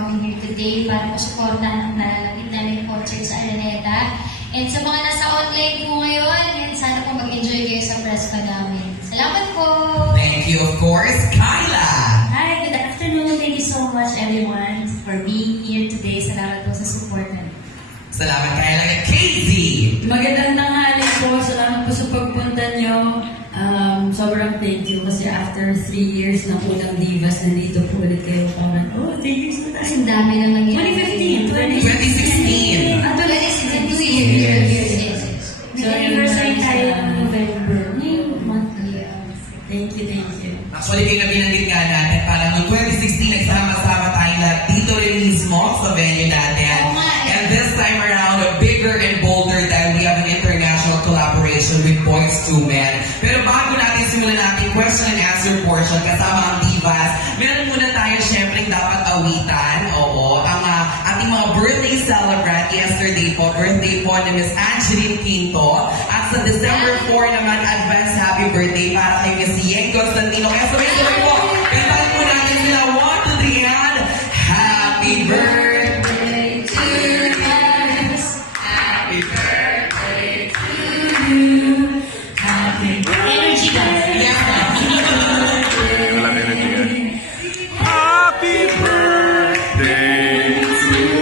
coming here today para po supportan ang nalalapit namin concert sa Araneta. And sa mga nasa online po ngayon, and sana po mag-enjoy kayo sa press pa namin. Salamat po! Thank you, of course, Kyla! Hi, good afternoon. Thank you so much, everyone, for being here today. Salamat po sa support namin. Salamat, Kyla. Casey! Magandang tanghali po. Salamat po sa pagpunta nyo. Sobrang thank you kasi after 3 years na unang Divas, nandito po ulit kayo. Parang, 3 years na tayo. Ang dami na nangyayari. 2016. 2016, 2 years. So, anniversary tayo ng November. Thank you. Actually, kayo na binanggit nga natin, parang noong 2016, nagsama-sama tayo lahat dito rin mismo sa venue natin. And this time around, bigger and bolder dahil we have an international collaboration with Boyz II Men. Pero bago natin simulan natin question and answer portion kasama ang Divas, meron muna tayo syempre dapat awitan. Oo, ang ating mga birthday celebrant yesterday po, birthday po ni Miss Angeline Quinto. At sa December 4 naman, advance happy birthday para kay Miss Yeng Constantino. Kaya sabay-sabay po, kantahan po natin sila 1, 2, 3, and happy birthday to us. Happy birthday to you. Happy birthday. Energy guys. Happy birthday to you.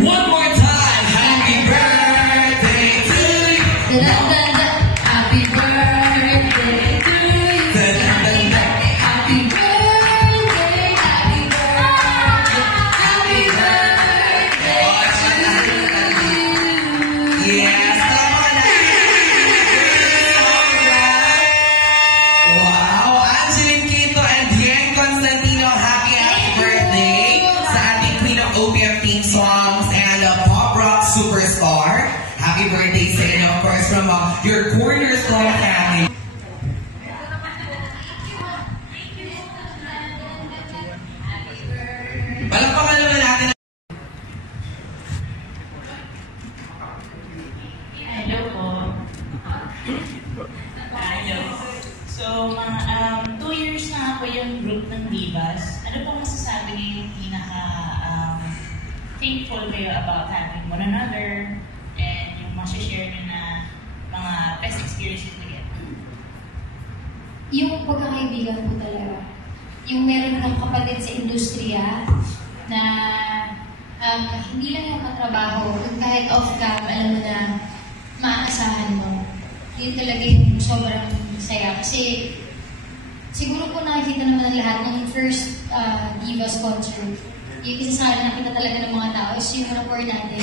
One more time. Happy birthday to you. Happy birthday to you. Happy birthday, happy birthday, happy birthday to you. Yes, tama na. Wow, Angeline Quinto and Yeng Constantino, happy birthday sa ating Queen of OPM theme songs and pop rock superstar. Happy birthday sa inyo, of course, from your cornerstone family. Palakpakan naman natin. Hello po. So, mga 2 years na nga po yung group ng Divas. Ano po masasabi niyo yung thankful kayo about having one another and yung share niyo na mga best experiences together? Yung pagkakaibigan po talaga. Yung meron kang kapatid sa industriya na hindi lang yung katrabaho, kahit off-cam, alam mo na maaasahan mo. Yun talaga yung sobrang saya. Kasi siguro po nakikita naman ng lahat ng first Divas concert. Yung isa sa nakita talaga ng mga tao is yung rapport natin,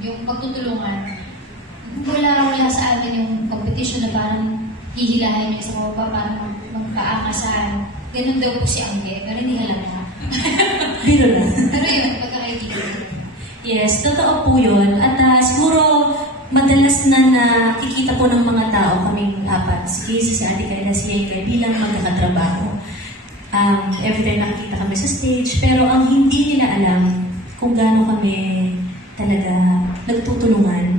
yung pagtutulungan. Wala sa amin yung competition na parang hihilahin yung isa mo pa para magpaangasahan. Ganun daw po si Angge, pero hindi halata. Biro lang. Pero yun, pagkakaibigan. Yes, totoo po yun. At siguro, madalas na nakikita po ng mga tao kaming apat, si Casey, si Ate Kyla, si Yeng, bilang magkakatrabaho. Every time nakikita kami sa stage, pero ang hindi nila alam kung gaano kami talaga nagtutulungan.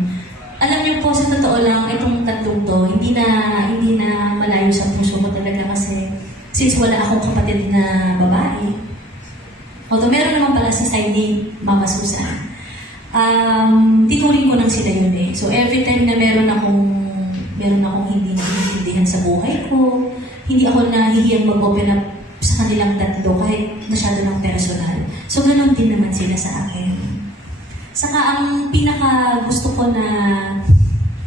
Alam niyo po, sa totoo lang, itong tatlong to, hindi na malayo sa puso ko talaga kasi since wala akong kapatid na babae, although meron naman pala sa side ni Mama Susan, tinuring ko lang sila yun eh. So every time na meron akong hindi naiintindihan sa buhay ko, hindi ako nahihiyang mag-open up sa kanilang tatlo kahit masyado ng personal. So ganun din naman sila sa akin. Saka ang pinaka gusto ko na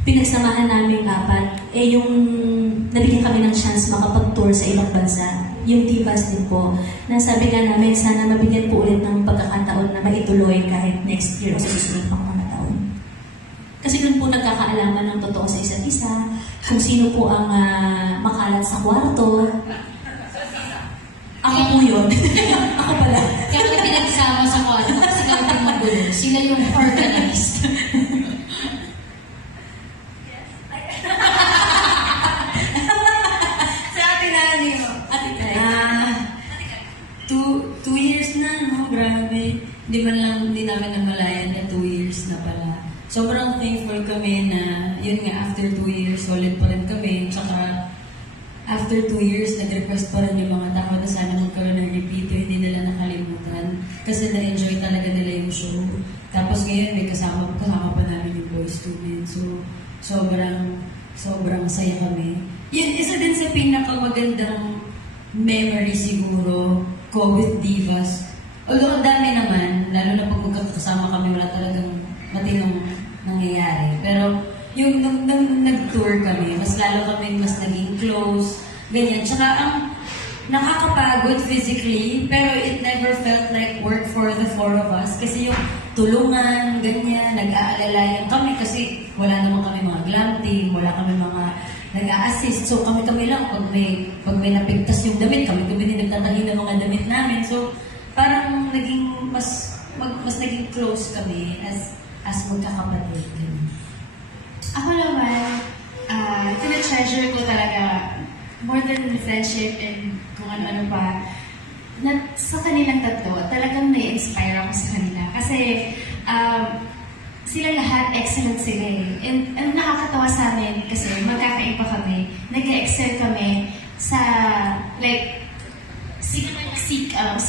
pinagsamahan namin apat, yung nabigyan kami ng chance makapag-tour sa ibang bansa. Yung Divas din po, na sabi nga namin sana mabigyan po ulit ng pagkakataon na maituloy kahit next year o sa susunod pang mga taon. Kasi doon po nagkakaalaman ng totoo sa isa't isa, kung sino po ang makalat sa kwarto. Ako po yun. Ako pala. Kaya kami pinagsama sa kwarto kasi kami pang magulo. Sila yung organized. Sa atin na niyo. Ate Kyla. 2 years na, no? Grabe. Hindi namin namalayan na 2 years na pala. Sobrang thankful kami na, yun nga, after 2 years, solid pa rin kami. Tsaka, after 2 years, nag-request pa rin yung mga tao na sana magkaroon ng repeater, hindi nila nakalimutan. kasi na-enjoy talaga nila yung show. Tapos ngayon may kasama pa namin yung Boyz II Men. So, sobrang saya kami. Yun, isa din sa pinakamagandang memory siguro ko with Divas. Although ang dami naman, lalo na pag magkakasama kami, wala talagang matinong nangyayari. Pero yung nung nag-tour kami, mas lalo kami mas naging close, ganyan. Tsaka ang nakakapagod physically, pero it never felt like work for the four of us. Kasi yung tulungan, ganyan, nag-aalalayan kami kasi wala naman kami mga glam team, wala kami mga nag-a-assist. So kami lang, pag may napigtas yung damit, kami din nagtatahi ng mga damit namin. So parang naging mas naging close kami as magkakapatid. Ako naman, tina-treasure ko talaga more than friendship and kung ano-ano pa, na sa kanilang tatlo, talagang na-inspire ako sa kanila. Kasi sila lahat, excellent sila eh. And nakakatawa sa amin kasi magkakaiba kami. Nag-excel kami sa, like, si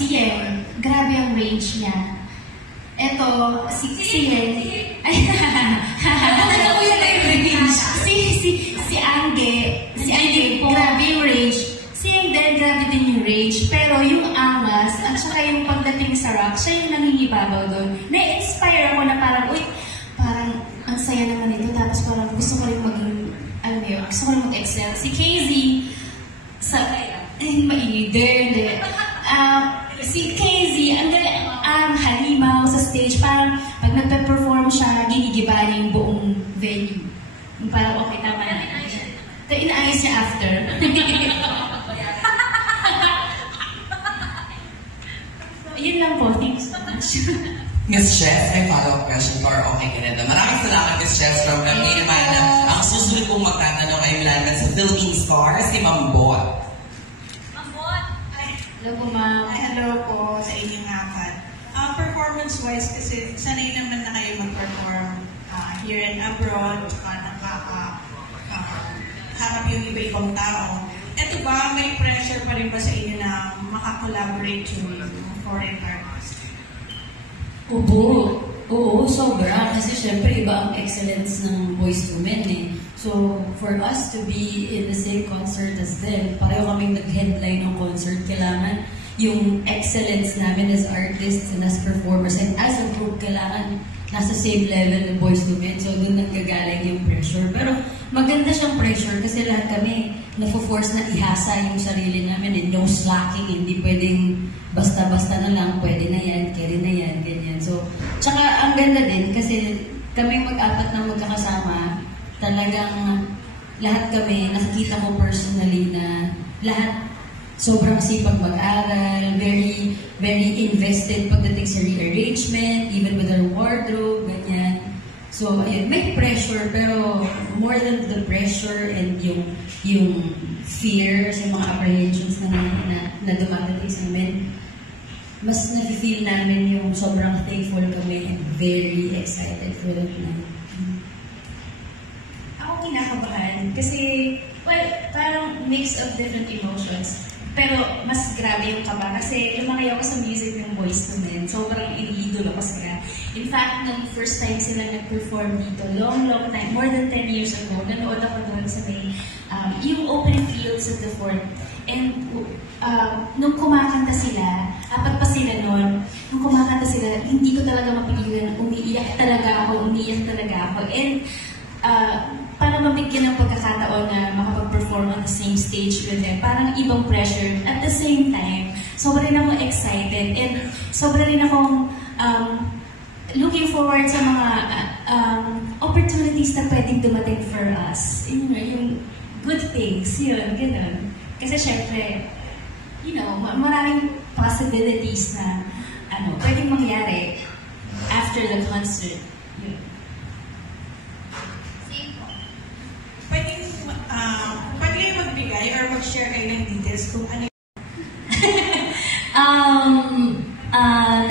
Yen, grabe ang range niya. Eto, si Yen, ay, si Angge, grabe yung range. Si Yen din, grabe din yung range. Pero yung angas, at saka yung pagdating sa rock, siya yung nangingibabaw doon. Na-inspire ako na parang, uy, parang ang saya naman ito. Tapos parang gusto ko rin maging, gusto ko rin mag-excel. Si KZ, maingay, si KZ, ang halimaw sa stage, parang pag nagpe-perform siya, ginigiba niya yung buong venue. Yung parang okay, tama na. Ito, inaayos niya after. Yun lang po. Thanks so much. Miss Chef, may follow-up question for okay ka na. Maraming salamat, Miss Chef, from kami naman na ang susunod kong magtatanong ay malaman sa Philippine Star, si Ma'am Bot. Hello po, ma'am. Hello po sa inyong apat. Performance-wise, kasi sanay naman na kayo mag-perform here and abroad, harap yung iba-ibang tao. Ito ba, may pressure pa rin ba sa inyo na makakollaborate yung foreign artists? Oo, sobra. Kasi syempre, iba ang excellence ng Boyz II Men eh. So, for us to be in the same concert as them, pareho kaming nag-headline ng concert, kailangan yung excellence namin as artists and as performers and as a group, kailangan nasa same level ng Boyz II Men. So, doon nanggagaling yung pressure. Pero maganda siyang pressure kasi lahat kami nafo-force na ihasa yung sarili namin and no slacking, hindi pwedeng basta-basta na lang, pwede na yan, carry na yan, ganyan. So, tsaka ang ganda din kasi kami mag-apat na magkakasama, talagang lahat kami, nakikita ko personally na lahat sobrang sipag mag-aral, very, very invested pagdating sa rearrangement, even with our wardrobe, ganyan. So, ayun, may pressure, pero more than the pressure and yung fear sa mga apprehensions na dumadating sa amin, mas na-feel namin yung sobrang thankful kami and very excited for that night. Ako kinakabahan kasi, well, parang mix of different emotions. Pero mas grabe yung kaba kasi lumaki ako sa music ng Boyz II Men. Sobrang iniidol ako sila. In fact, nung first time sila nag-perform dito, long time, more than 10 years ago, nanood ako doon sa may yung opening fields at the fort. And nung kumakanta sila, apat pa sila noon, nung kumakanta sila, hindi ko talaga mapigilan, umiiyak talaga ako. And para mabigyan ng pagkakataon na makapag-perform on the same stage with them, parang ibang pressure. At the same time, sobra rin akong excited and sobra rin akong looking forward sa mga opportunities na pwedeng dumating for us. Yung good things, yun, gano'n. Kasi syempre, maraming possibilities na pwedeng mangyari after the concert. Yun. Pwede magbigay or mag-share kayo ng details kung ano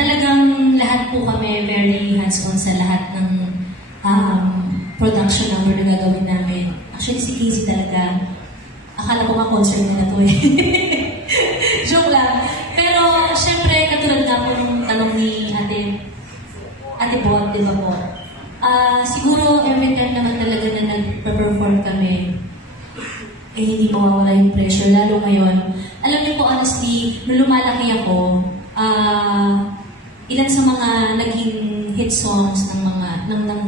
talagang lahat po kami very hands-on sa lahat ng production number na gagawin namin. Actually, si Casey talaga, akala ko nga concert na to eh. Joke lang. Pero, syempre, katulad nga po ng tanong ni magpa-perform kami, eh hindi mawawala yung pressure. Lalo ngayon, alam niyo po honestly, nung lumalaki ako, ilan sa mga naging hit songs ng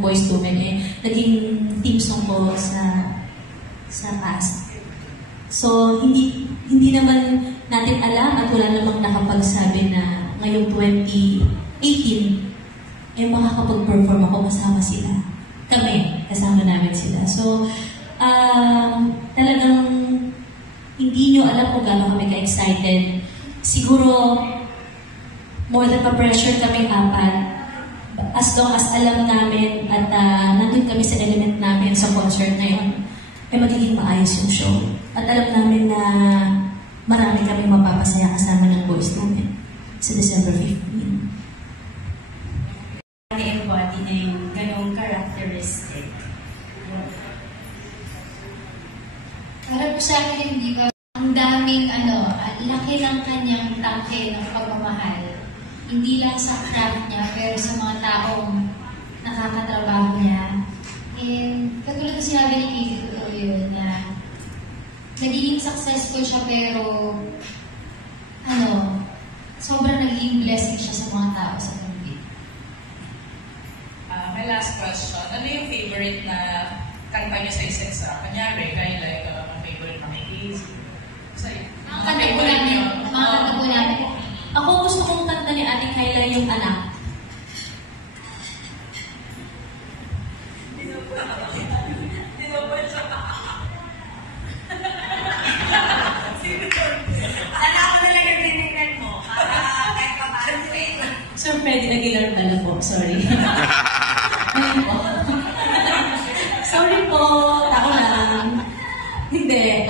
Boyz II Men naging theme song ko sa past. So, hindi naman natin alam at wala namang nakapagsabi na ngayong 2018, makakapag-perform ako kasama sila. Kami, kasama namin sila. So, talagang hindi nyo alam kung gano'n kami ka-excited. Siguro, more than pa-pressure kaming apat. As long as alam namin at nandun kami sa element namin sa concert na yun, magiging maayos yung show. At alam namin na marami kami mapapasaya kasama ng Boyz II Men sa December 15. Na-embody na yung ganong characteristic. Para po sa akin, di ba, ang daming laki ng kanyang tangke ng pagmamahal. Hindi lang sa craft niya, pero sa mga taong nakakatrabaho niya. And katulad na sinabi ni Casey, totoo yun, na nagiging successful siya, pero sobrang nagiging blessing siya sa mga tao sa mundo. My last question, ano yung favorite na kanta niyo sa isa't isa? Kanyari, like, favorite na may Casey. Mga kanta po namin. Ako gusto kong kanta ni Ate Kyla yung Anak. Sir Freddy Aguilar pala po, sorry. Sorry po, ako lang. Hindi,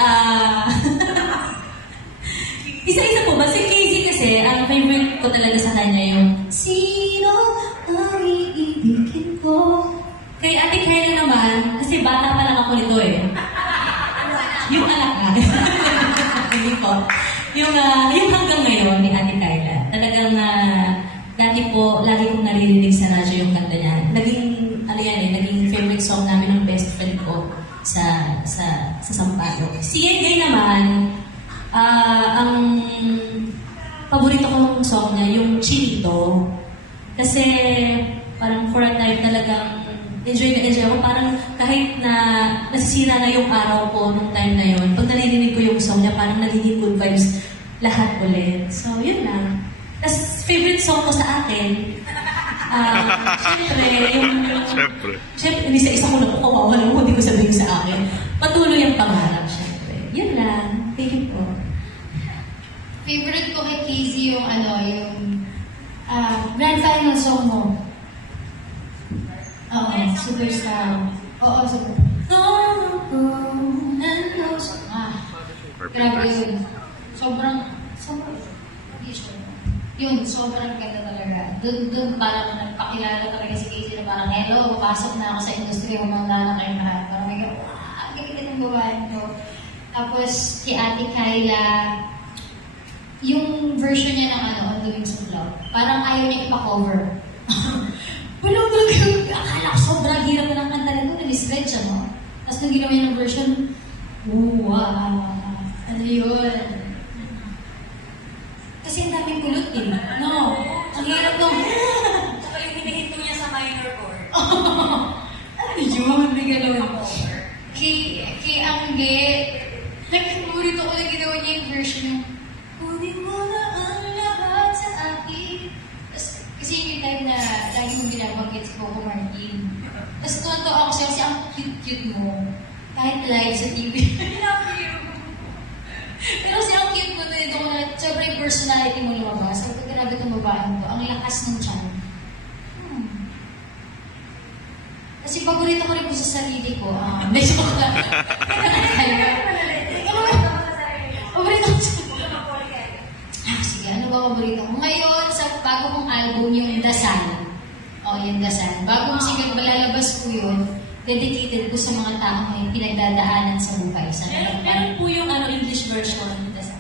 isa-isa po ba? Si Casey kasi, ang favorite ko talaga sa kanya yung Sino ang iibigin ko? Kay Ate Kyla naman, kasi bata pa lang ako nito Yung anak nga. Hindi po. Yung hanggang ngayon ni Ate Kyla, talagang dati po, lagi kong naririnig sa radyo yung kanta niya. Naging favorite song namin ng best friend ko sa Sampalo. Si Edgay naman, ang paborito kong song niya, yung Chinito. Kasi parang for a time talagang enjoy ako. Parang kahit na nasisira na yung araw ko nung time na yun, pag narinig ko yung song niya, parang nagiging good vibes lahat ulit. So, yun lang. Tapos, favorite song ko sa akin, Siyempre, isa ko na po kawawa mo, hindi ko sabihin sa akin. Patuloy ang pangarap, siyempre. Yun lang. Thank you po. Favorite ko kay Casey yung grand final song mo. Oo, Superstar. Oo, super. Grabe yun. Sobrang, hindi siya. Yun, sobrang ganda talaga. Doon parang nagpakilala talaga si Casey na parang, hello, pasok na ako sa industriya, humanda na kayo lahat. Parang may ganda ng gawain ko. Tapos, kay Ate Kyla, yung version niya ng On the Wings of Love, parang ayaw niya ipa-cover. Akala ko sobrang hirap na ng kanta nito, na-misread siya, no? Tapos nung ginawa niya ng version, wow, ano yun? Kasi ang daming kulot no? Ang hirap nung... Saka yung hinihinto niya sa minor chord. Ano yun? May gano'n. Kay Angge, nagpaborito ko na ginawa niya yung version yung kunin mo na ang lahat sa akin. Kasi yung time na lagi mong binabanggit si Coco Martin. Tapos tuwan-tuwa ako siya kasi ang cute-cute mo. Kahit live sa TV. Pero kasi ang cute mo na ito na sobrang yung personality mo lumabas. Sabi ko, grabe itong babaeng to. Ang lakas ng tiyan. Kasi paborito ko rin po sa sarili ko. Medyo ko na. Paborito ko sa... Sige, ano ba paborito ko? Ngayon, sa bago kong album, yung Dasal. Yung Dasal. Bagong sikat malalabas ko yun. Dedicated ko sa mga taong may pinagdadaanan sa buhay. Meron po yung English version ng Dasal.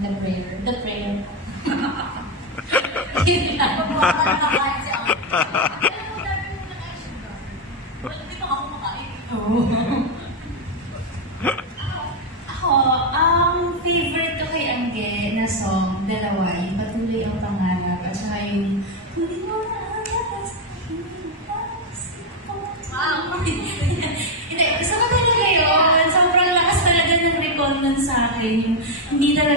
The Prayer. The Prayer. Oo.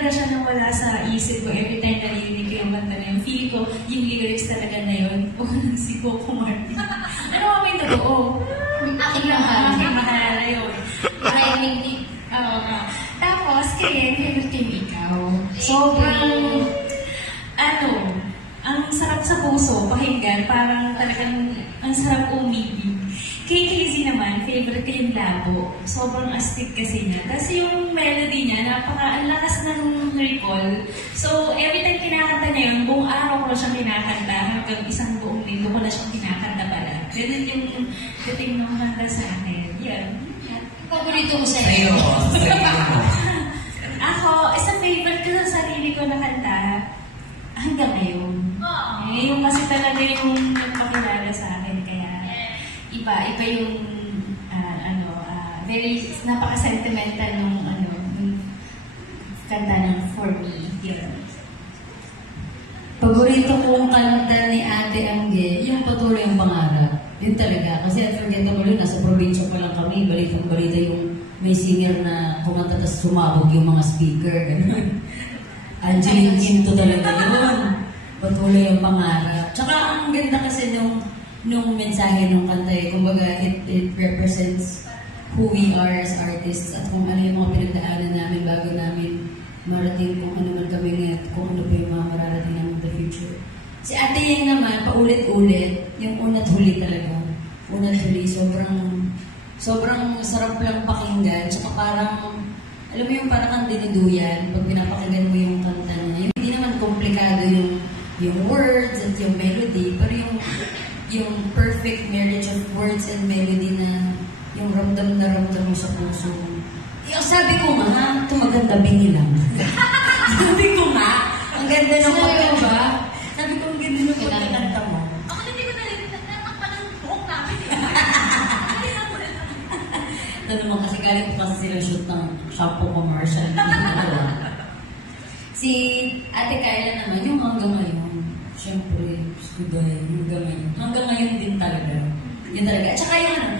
talaga siya nawala sa isip ko every time narinig ko yung kanta na yun. Feeling ko, yung lyrics talaga na yun, si Coco Martin. Ano kami totoo? Aking mahal. Aking mahal na yun. Maraming di. Oo nga. Tapos, kaya, favorite ko yung ikaw. Sobrang, ang sarap sa puso, pakinggan, parang talagang, ang sarap umibig. Kay Casey naman, favorite ko yung Labo. Sobrang astig kasi niya. Kasi yung melody niya, ang lakas ng recall. So, every time kinakanta niya yun, buong araw ko na siyang kinakanta, hanggang isang buong linggo ko na siyang kinakanta pala. Ganun yung dating ng kanta sa akin. Yan. Paborito mo sa'yo. Sa'yo, sarili mo. Ako, isang favorite ko sa sarili ko na kanta, hanggang ngayon. Yung kasi talaga yung nagpakilala sa akin, kaya iba yung very napaka-sentimental nung kanta ng For Me. Yun. Paborito kong kanta ni Ate Angge, yung Patuloy ang Pangarap. Yun talaga. Kasi unforgettable yun, nasa probinsya pa lang kami, balitang-balita yung may singer na kumanta tapos sumabog yung mga speaker. Angeline Hinto talaga yun. Patuloy ang Pangarap. Tsaka ang ganda kasi nung mensahe ng kanta eh. Kumbaga, it represents who we are as artists at kung ano yung mga pinagdaanan namin bago namin marating kung ano man kami ngayon, kung ano pa yung mga mararating namin in the future. Si Ate Yang naman, paulit-ulit, yung una't huli talaga. Una't huli, sobrang sarap lang pakinggan. Tsaka parang, alam mo yung parang kang dinuduyan pag pinapakinggan mo yung kanta niya. Hindi naman komplikado yung words at yung melody, pero yung perfect marriage of words and melody na yung ramdam na ramdam mo sa puso. Yung sabi ko nga, ito maganda bingi lang. Sabi ko nga, ang ganda ng pagkanta. Sabi ko, ang ganda ng pagkanta mo. Ako hindi ko narinig na nakakpan ng buhok namin. Ito naman kasi galing po kasi sila shoot ng shampoo commercial. Si Ate Carla naman, yung hanggang ngayon, siyempre, hanggang ngayon din talaga. Yun talaga. At saka yung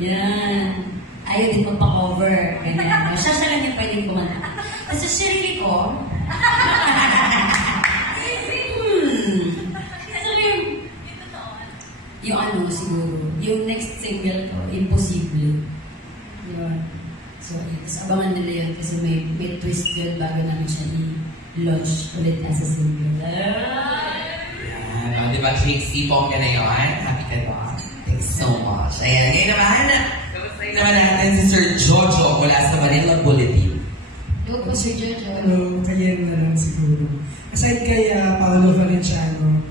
yan. Ayaw din magpa-cover. Ganyan. Siya lang yung pwedeng kumanta. Tapos sa sarili ko, yung siguro, yung next single ko, Imposible. Yun. So, abangan nila yun kasi may twist yun bago namin siya i-launch ulit as a single. Yan, diba, Trixie, pong ka na yun. Happy ka ba? Thanks so much. Ayan, ngayon naman natin si Sir Jojo mula sa Manila Bulletin. Hello po, Sir Jojo. Hello, kayen na lang siguro. Aside kay Paolo Valenciano,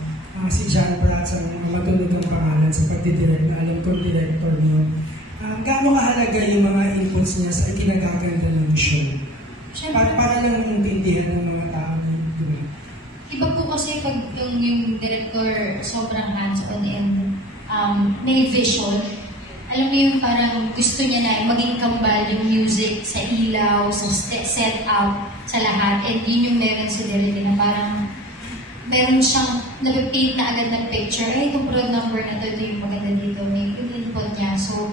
si John Prats ang matunog ang pangalan sa pagdidirect na alam kong director niyo. Gaano kahalaga yung mga inputs niya sa ikinagaganda ng show? Para lang intindihan ng mga tao. Iba po kasi pag yung director sobrang hands-on and may vision. Alam mo yung parang gusto niya na maging kambal yung music sa ilaw, sa setup, sa lahat. And yun yung meron si Derek na parang meron siyang napipaint na agad ng picture. Eh, itong prod number na ito yung maganda dito. May input niya. So,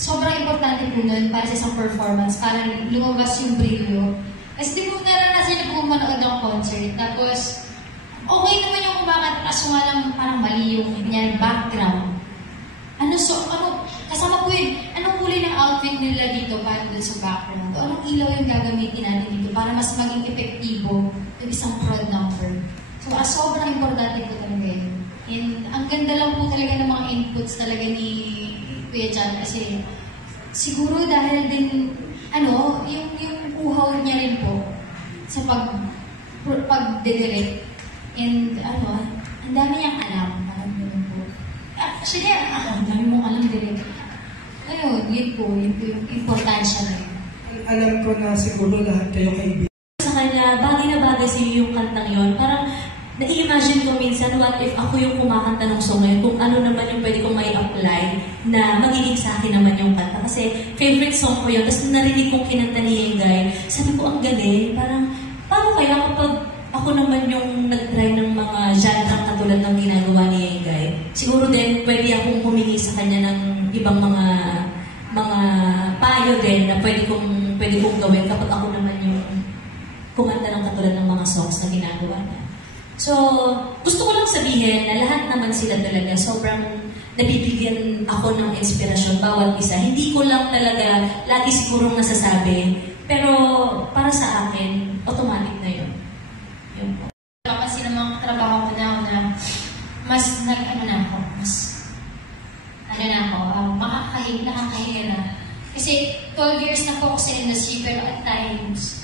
sobrang importante po nun para sa isang performance, para lumabas yung brilyo. Kasi di mo naranasan na po manood ng concert. Tapos, okay naman yung kumakanta, kaso nga lang parang mali yung background. Kasama po yun, anong kulay ng outfit nila dito para dun sa background? O anong ilaw yung gagamitin natin dito para mas maging epektibo yung isang prod number? So, sobrang importante po talaga yun. And ang ganda lang po talaga ng mga inputs talaga ni Kuya John kasi siguro dahil din, yung uhaw niya rin po sa pag-direct. And ang dami niyang alam. Actually, ang dami mong alam direct. Ayun, yun po yung importansya na yun. Alam ko na siguro lahat kayo kaibigan. Sa kanya, bagay na bagay sa'yo yung kantang yun. Parang, na-imagine ko minsan, what if ako yung kumakanta ng song ngayon, kung ano naman yung pwede kong may apply na magiging sa akin naman yung kanta. Kasi favorite song ko yun. Tapos narinig kong kinanta ni Yengay. Sabi ko, ang galing. Parang, paano kaya kapag ako naman yung nag-try ng mga genre katulad ng ginagawa ni Yengay? Siguro din, pwede akong humingi sa kanya ng ibang mga kumanta ng katulad ng mga songs na ginagawa niya. So, gusto ko lang sabihin na lahat naman sila talaga sobrang nabibigyan ako ng inspirasyon, bawat isa. Hindi ko lang talaga lagi sigurong nasasabi, pero para sa akin, automatic na yun. Yun po. Kasi ng mga trabaho ko na mas nakakahiya na. Kasi 12 years na po ako sa industry, pero at times,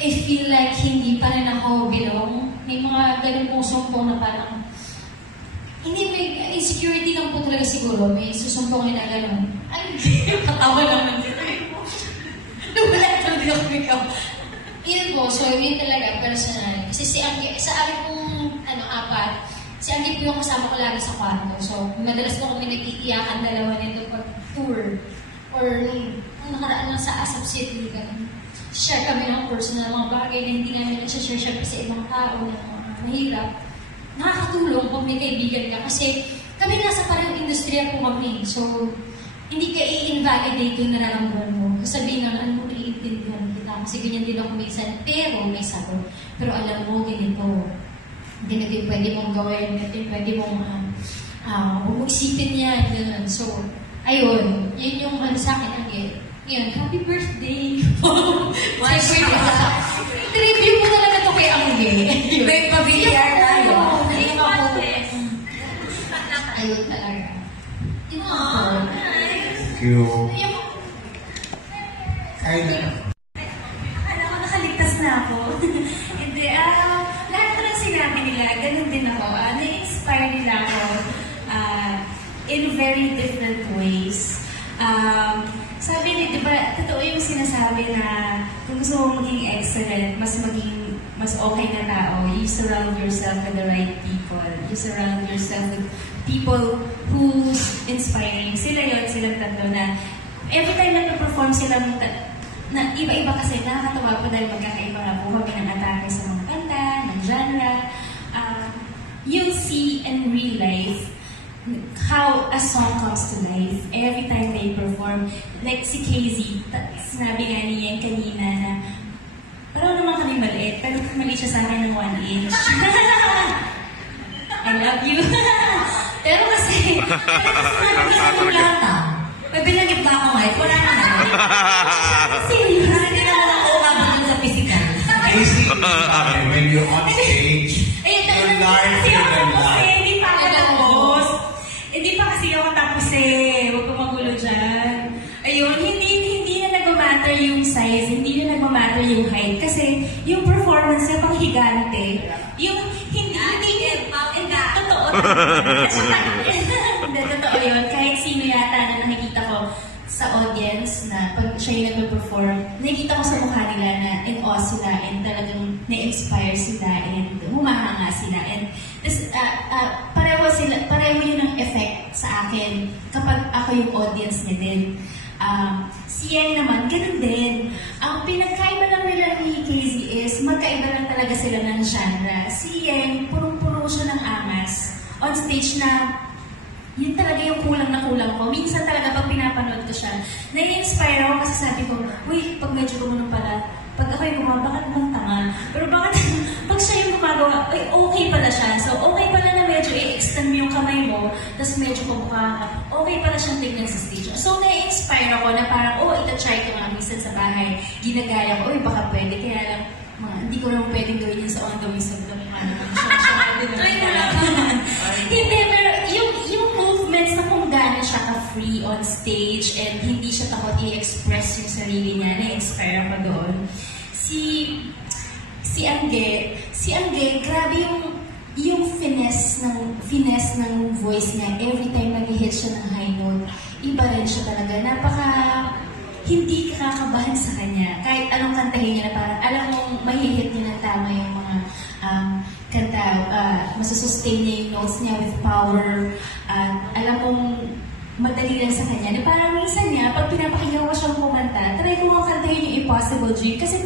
I feel like hindi pa rin ako belong. May mga ganun pong sumpong na parang, hindi, may insecurity lang po talaga siguro. May susumpongin na gano'n. Ay, katawa naman dito. Lumalat lang din ako ikaw. Yun po, so yun talaga, personal. Kasi sa akin pong apat, si Angie po yung kasama ko lagi sa kwarto. So, madalas po kami nag-iiyakan dalawa nito pag tour. Or nung nakaraan lang sa Asap City, ganun. Share kami ng personal mga bagay na hindi namin nasa-share sa ibang tao na mahirap. Nakakatulong kung may kaibigan ka kasi kami nasa parang industriya po kami. So, hindi ka i-invalidate yung nararamdaman mo. Sabihin nga, ano mo naiintindihan kita? Kasi ganyan din ako minsan, pero may sagot. Pero alam mo, ganito. Ganito yung pwede mong gawin, ganito yung pwede mong huwag mo isipin yan, gano'n. So, ayun, yun yung sa akin again. Yun, happy birthday! Tribute mo talaga ito kay Angge. May pabiyar tayo. Ayun talaga. Yun Cute. Akala ko nakaligtas na ako. Hindi, lahat ko lang sinabi nila, ganun din ako. Na-inspire nila ako in very different ways. Sabi niyo, di ba, totoo yung sinasabi na kung gusto mo maging excellent, mas okay na tao, you surround yourself with the right people. You surround yourself with people who's inspiring. Sila yun, silang tatlo na every time na perform sila na iba-iba kasi nakakatawa po dahil magkakaiba nga po kami ng atake sa mga kanta, ng genre. You'll see in real life how a song comes to life every time they perform. Like si KZ, sinabi nga niya kanina na parang naman kami maliit, pero mali siya sa akin ng 1 inch. I love you. Pero kasi, May binagit na ako ngayon, wala na nga. Serious, hindi na ako umabot sa physical. When you're on stage, you're larger than life. Hindi pa kasi ako tapos huwag ko magulo dyan. Ayun, hindi na nag-matter yung size, hindi na nag-matter yung height. Kasi yung performance niya pang higante, yung totoo yun. Kahit sino yata na nakikita ko sa audience na pag siya yung nag-perform, nakikita ko sa mukha nila na in awe sila and talagang na-inspire sila and humahanga sila. And pareho yun ang effect sa akin kapag ako yung audience niya din. Si Yang naman, ganun din. Ang pinagkaiba lang nila ni KZ is magkaiba lang talaga sila ng genre. Si Yang, purong-puro siya ng angas on stage na yun talaga yung kulang na kulang ko. Minsan talaga pag pinapanood ko siya, nai-inspire ako kasi sabi ko, uy, pag medyo gumanon pala, pag ako yung gumawa, bakit bang tanga? Pero bakit, pag siya yung gumagawa, ay, okay pala siya. So, okay pala na medyo i-extend mo yung kamay mo, tapos medyo kumukha ka, okay pala siyang tignan sa stage. So, nai-inspire ako na parang, ita-try ko nga minsan sa bahay. Ginagaya ko, uy, baka pwede, kaya lang, hindi ko naman pwedeng gawin yun sa on the whistle. Hindi, pero yung movements na kung gano'n siya ka-free on stage and hindi siya takot i-express yung sarili niya, na-inspire ako doon. Si Angge, grabe yung finesse ng voice niya. Every time nag-hit siya ng high note, iba rin siya talaga. Hindi kakabahan sa kanya. Kahit anong kantahin niya na parang alam mong mahihit niya na tama yung mga kanta, masusustain niya yung notes niya with power. Alam mong madali lang sa kanya. Na parang minsan niya, pag pinapakinggan ko siyang kumanta, try ko nga kantahin yung Impossible Dream. Kasi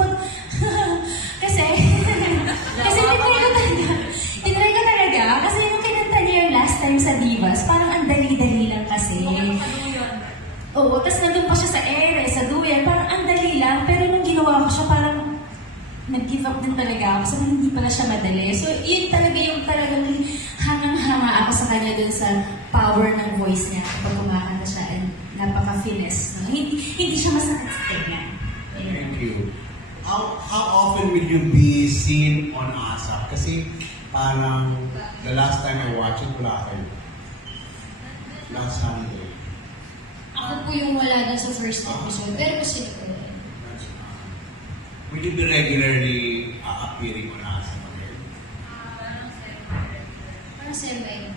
tinry ko talaga. Kasi yung kinanta niya yung last time sa Divas, parang ang dali-dali lang kasi. Oo, tapos nandun pa siya sa ere, sa duyan, parang ang dali lang, pero nung ginawa ko siya, parang nag-give up din talaga ako. Sabi hindi pala siya madali. So, yun talaga yung talagang hangang-hanga ako sa kanya dun sa power ng voice niya kapag kumakanta siya. And napaka-finesse. No? Hindi siya masakit sa tingnan. Thank you. How often will you be seen on ASAP? Kasi parang the last time I watched it, wala kayo. Last Sunday. Ako po yung wala na sa first episode, pero sila ko rin. Will you be regularly appearing on ASAP again? Parang siyempre.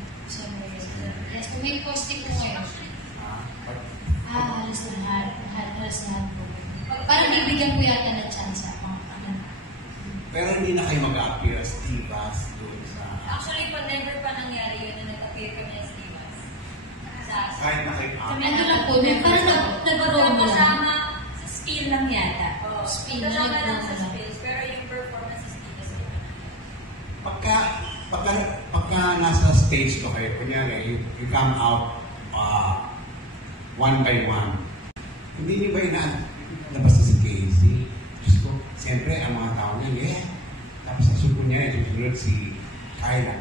Yes, kung may posting po ngayon. Halos lahat po. Parang bibigyan ko yata ng chance ako. Pero hindi na kayo mag-appear as divas doon sa... Actually, never pa nangyari yun na nag-appear kami as divas. Kahit na kayo Ano lang po, parang nag-promo lang. Kasama sa spiel lang yata. Spiel Kasama lang lang sa lang. spiel, pero yung performance sa spiel is Pagka nasa stage ko kayo, kunyari, you come out one by one. Hindi niyo ba labas na si Casey? Diyos ko, siyempre, ang mga tao niya, tapos sa suko niya, susunod si Kyla.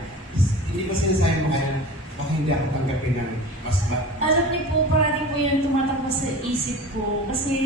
Hindi ba sinasabi mo, Kyla, baka hindi ako tanggapin ng mas... Alam niyo po, parating po yung tumatakbo sa isip ko. Kasi,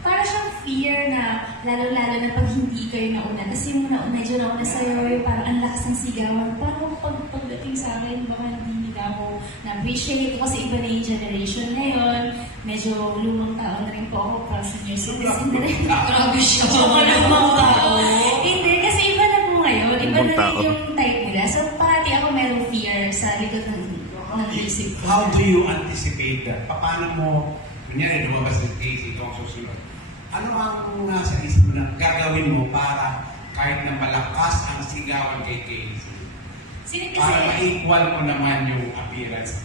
para siyang fear na, lalo-lalo na pag hindi kayo nauna. Kasi yung medyo nauna sa'yo, yung parang ang lakas ng sigawan. Parang pagdating sa akin, baka hindi nila ako na-appreciate. Kasi iba na yung generation ngayon. Medyo lumang tao na rin po ako. Para senior citizen na rin. Grabe siya. Lumang tao. Hindi, kasi iba na po ngayon. Iba na rin yung type nila. So, parati ako merong fear sa likod ng isip ko. How do you anticipate that? Paano mo, kunyari, lumabas si Casey, ito ang susunod. Ano ang nasa isip mo na gagawin mo para kahit na malakas ang sigawan kay Casey? Para ma-equal mo naman yung appearance.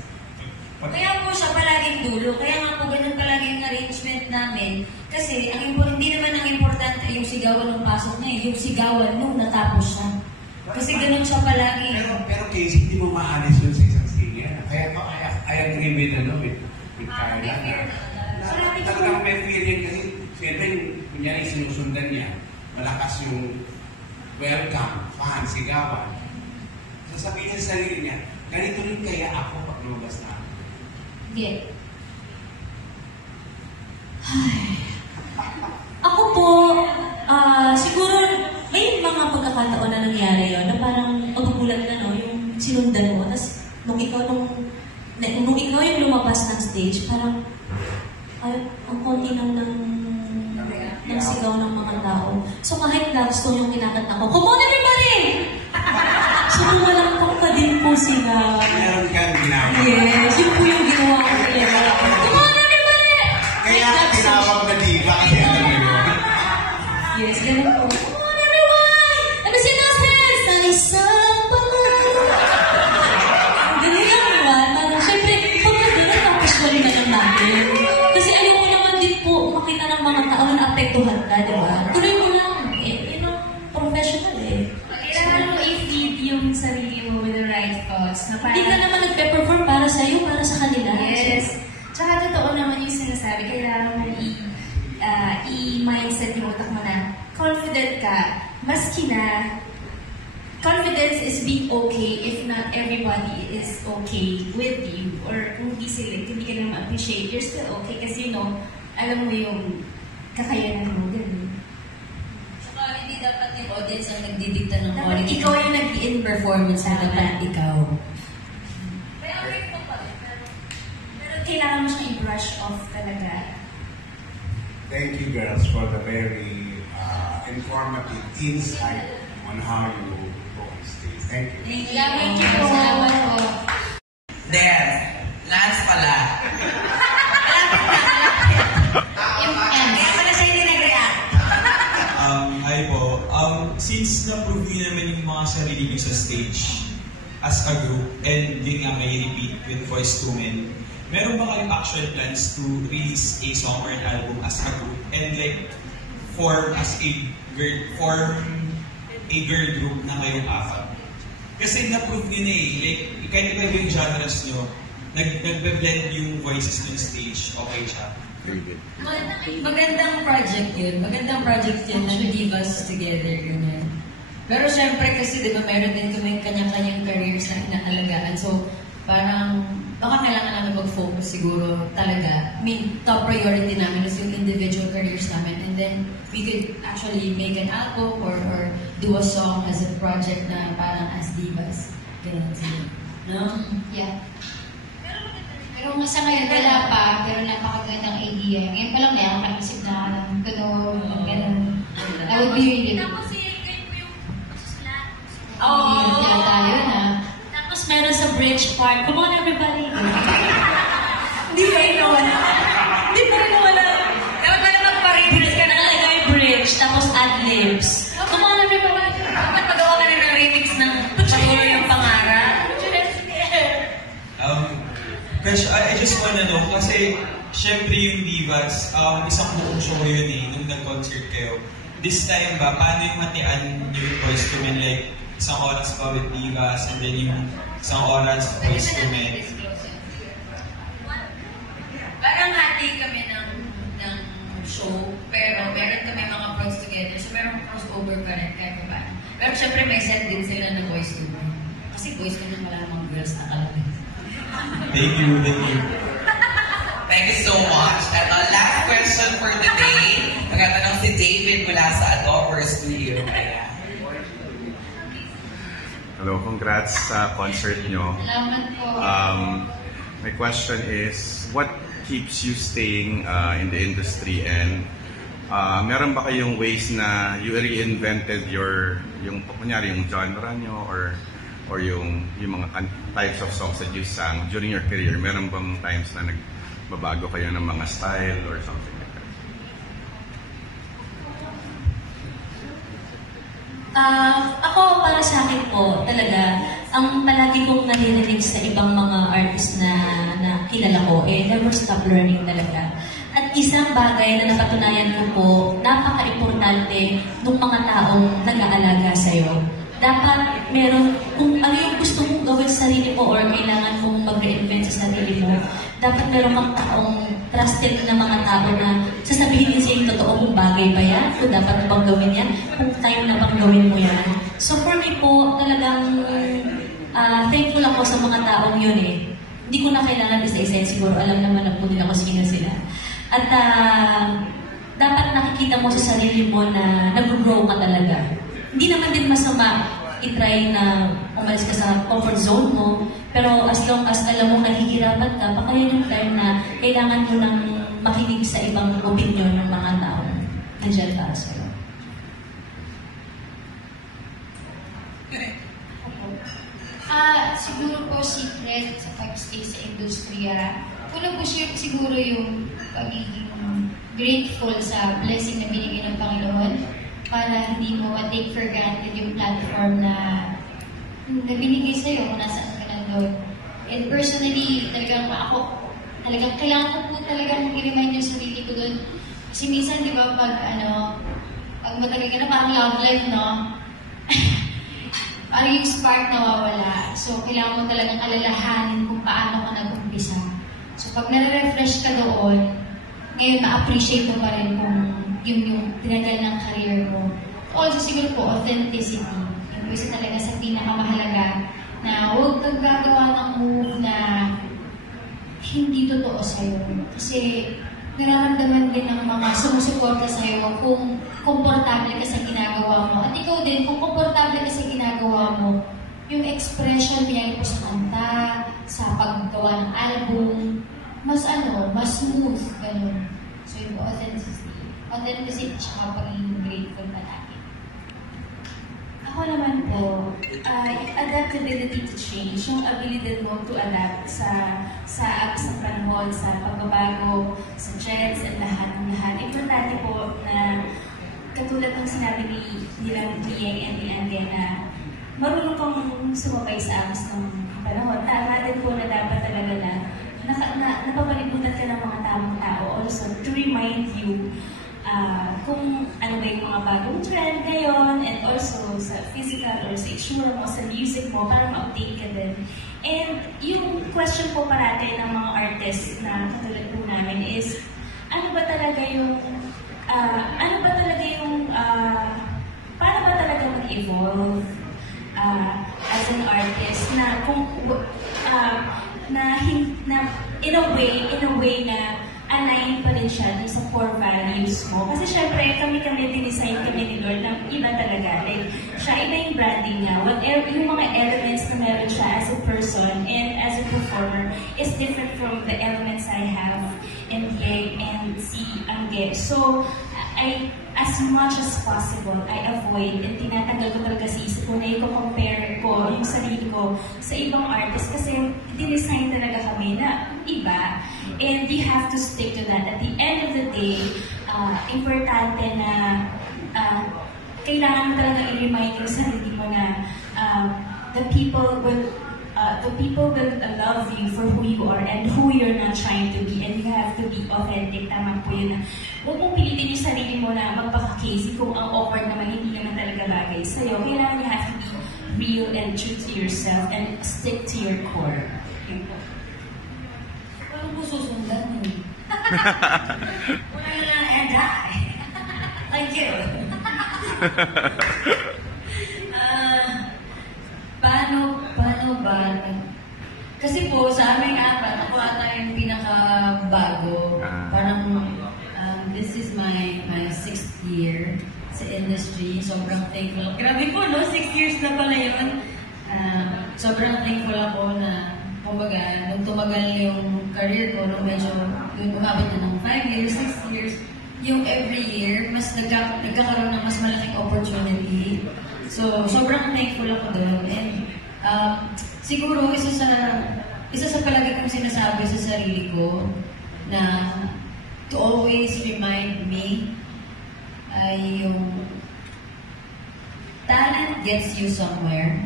Kaya po siya palaging dulo. Kaya nga po ganun palagi yung arrangement namin. Kasi hindi naman ang importante yung sigawan ng pasok niya. Yung sigawan nung natapos siya. Kasi ganun siya palagi. Pero Casey, hindi mo maalis yun sa isang singer. Kaya I agree with Kyla. Talagang may feeling kasi siyempre, kunyari sinusundan niya, malakas yung welcome, fan, sigawan. Sasabihin sa sarili niya, ganito rin kaya ako pag lumabas na. Hindi. Ako po, siguro may mga pagkakataon na nangyari yun na parang magugulat na, no, yung sinundan mo. Tapos, nung ikaw yung lumabas ng stage, parang ang konti lang ng sigaw ng mga tao. So kahit love song yung kinakanta ko, come on everybody! So walang pa din po sigaw. Meron kang ginagawa. Yes, yun po yung ginawa ko kaya. Come on everybody! Kaya tinawag na diva kasi alam mo yun. Yes, ganun po. Come on everyone! Ano si Noses? Ang isang pangalan. Ganun lang naman. Parang syempre, pagka ganun, tapos wala na lang natin. Kasi ayaw mo naman din po makita ng mga tao na naapektuhan ka, di ba? Tuloy mo lang. Professional eh. Kailangan mo i-feed yung sarili mo with the right thoughts. Hindi ka naman nagpe-perform para sa'yo, para sa kanila. Yes. Tsaka totoo naman yung sinasabi. Kailangan mo i-mindset yung utak mo na confident ka. Maski na confidence is being okay if not everybody is okay with you. Or kung hindi ka lang ma-appreciate, you're still okay kasi alam mo yung kakayanan mo. Ganun. Saka hindi dapat yung audience ang nagdidikta ng Dapat quality. Ikaw yung nag-in performance na dapat ikaw. Kaya okay po pa rin. Pero kailangan mo siyang i-brush off talaga. Thank you girls for the very informative insight on how you go on stage. Thank you. Thank you po. Salamat po. Then, Lance pala. Kaya pala siya hindi nag-react. Hi po. Since na-prove nyo naman yung mga sarili nyo sa stage as a group and din nga may repeat with Voice to Men, meron ba kayong actual plans to release a song or an album as a group and like form a girl group na kayong apat? Kasi na-prove nyo na eh. Like, kahit iba yung genres nyo, nagbe-blend yung voices nyo stage, okay siya. Magandang project yun. Magandang project yun na divas together. Ganyan. Pero syempre kasi di ba meron din kami kanya-kanyang careers na inaalagaan. So parang baka kailangan namin mag-focus siguro talaga. I mean, top priority namin is yung individual careers namin. And then we could actually make an album or do a song as a project na parang as divas. Ganyan sila. No? Yeah. Pero sa ngayon, wala pa, pero napakagandang idea. Ngayon pa lang na ako naisip na ganun, ganun. That would be really good. Tapos i-engage mo yung susulat. Kaya tayo na. Tapos meron sa bridge part. Come on, everybody! Di ba inawala? Di ba inawala? Dapat na magpa-bridge ka na alagay bridge, tapos ad-libs. Come on, everybody! Dapat magawa ka na ng remix ng Pagpatuloy yung Pangarap. Crush, I just wanna know, kasi syempre yung divas, isang buong show yun nung nag-concert kayo. This time ba, paano yung matian yung Boyz II Men? Like, isang oras pa with divas, and then yung isang oras Boyz II Men. Parang hati kami ng show, pero meron kami mga pros together, so meron crossover pa rin kahit pa. Pero syempre may set din sila ng Boyz II Men. Kasi Boyz II Men malamang girls na kalabi. Thank you, thank you. Thank you so much. At the last question for the day, magtatanong si David mula sa Adover Studio. Ayan. Hello, congrats sa concert nyo. Salamat po. My question is, what keeps you staying in the industry, and meron ba kayong ways na you reinvented yung kunyari yung genre nyo or yung mga types of songs that you sang during your career? Meron bang times na nagbabago kayo ng mga style or something like that? Ako, para sa akin po, talaga, ang palagi kong naririnig sa ibang mga artists na kilala ko, never stop learning talaga. At isang bagay na napatunayan ko po, napaka-importante ng mga taong nag-aalaga sa'yo. Dapat meron, kung ano yung gusto mong gawin sa sarili mo or kailangan mong mag-reinvent sa sarili mo, dapat meron kang taong trusted na mga tao na sasabihin din sa'yo yung totoo kung bagay ba yan, kung dapat bang gawin yan, kung time na bang gawin mo yan. So for me po, talagang thankful ako sa mga taong yun eh. Hindi ko na kailangan isa-isa, siguro alam naman na po din ako sino sila. At dapat nakikita mo sa sarili mo na nag-grow ka talaga. Hindi naman din masama i-try na umalis ka sa comfort zone mo, pero as long as alam mo nahihirapan ka, baka yun yung time na kailangan mo nang makinig sa ibang opinion ng mga tao nandiyan para sa'yo. Siguro po secret sa pag-stay sa industriya. Una po siguro yung pagiging grateful sa blessing na binigay ng Panginoon, para hindi mo ma-take for granted yung platform na binigay sa'yo kung nasaan ka nandun. And personally, talagang kailangan ko po talagang i-remind yung sarili ko dun. Kasi minsan, di ba, pag matagal ka na, parang love life, no? Parang yung spark nawawala. So, kailangan mo talagang alalahanin kung paano ka nag-umpisa. So, pag nare-refresh ka doon, ngayon ma-appreciate mo pa rin kung yung tinagal ng career mo. Also, siguro po, authenticity. Yung isa talaga sa pinakamahalaga na huwag kang gagawa ng move na hindi totoo sa'yo. Kasi nararamdaman din ng mga sumusuporta sa'yo kung komportable ka sa ginagawa mo. At ikaw din, kung komportable ka sa ginagawa mo, yung expression niya po sa kanta, sa paggawa ng album, mas smooth, ganun. So, yung authenticity, tsaka pagiging grateful palagi. Ako naman po, yung adaptability to change, yung ability mo to adapt sa agos ng panahon, sa pagbabago, sa trends, at lahat. Importante po na katulad ng sinabi nila Yang and ni Ande na marunong kang sumabay sa agos ng panahon. Tama din po na dapat talaga na napapalibutan ka ng mga tamang tao. Also, to remind you kung ano ba yung mga bagong trend ngayon, and also sa physical or sa itsura mo, sa music mo, para ma-update ka din. And yung question po parati ng mga artists na katulad po namin is, ano ba talaga yung, paano ba talaga mag-evolve as an artist na kung, na in a way na align pa rin siya dun sa core values mo. Kasi syempre, kami dinesign kami ni Lord na iba talaga. Like, siya, iba yung branding niya. Whatever, yung mga elements na meron siya as a person and as a performer is different from the elements I have and Ye and si Angge. So, as much as possible, I avoid and tinatanggal ko talaga sa isip ko na i-compare ko yung sarili ko sa ibang artist kasi dinesign talaga kami na iba. And you have to stick to that. At the end of the day, importante na kailangan mo talaga i-remind yung sarili mo na the people will love you for who you are and who you're not trying to be, and you have to be authentic. Tama po yun. Huwag mong pilitin yung sarili mo na magpaka-casey kung ang awkward naman hindi naman talaga bagay sa'yo. Kailangan you have to be real and true to yourself and stick to your core. Yun po. Paano mo susundan mo? Wala na and die. Thank you. Paano ba? Kasi po, sa aming apat, ako ata yung pinaka-bago. Parang, this is my 6th year sa industry. Sobrang thankful. Grabe po, no? 6 years na pala yun. Sobrang thankful ako na, kumbaga, nung tumagal yung career ko, nung medyo, yung umabot na ng 5 years, 6 years, yung every year, mas nagkakaroon ng mas malaking opportunity. So, sobrang thankful ako doon. And, siguro, isa sa palagi kong sinasabi sa sarili ko na to always remind me ay yung talent gets you somewhere,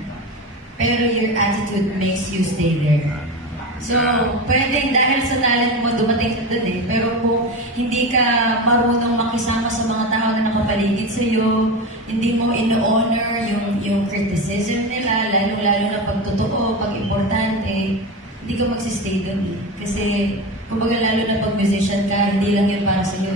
pero your attitude makes you stay there. So, pwedeng dahil sa talent mo, dumating ka doon eh. Pero kung hindi ka marunong makisama sa mga tao na nakapaligid sa'yo, hindi mo ino-honor yung criticism nila, lalo-lalo na pag totoo, pag importante, hindi ka magsistay doon eh. Kasi, kumbaga lalo na pag musician ka, hindi lang yun para sa'yo.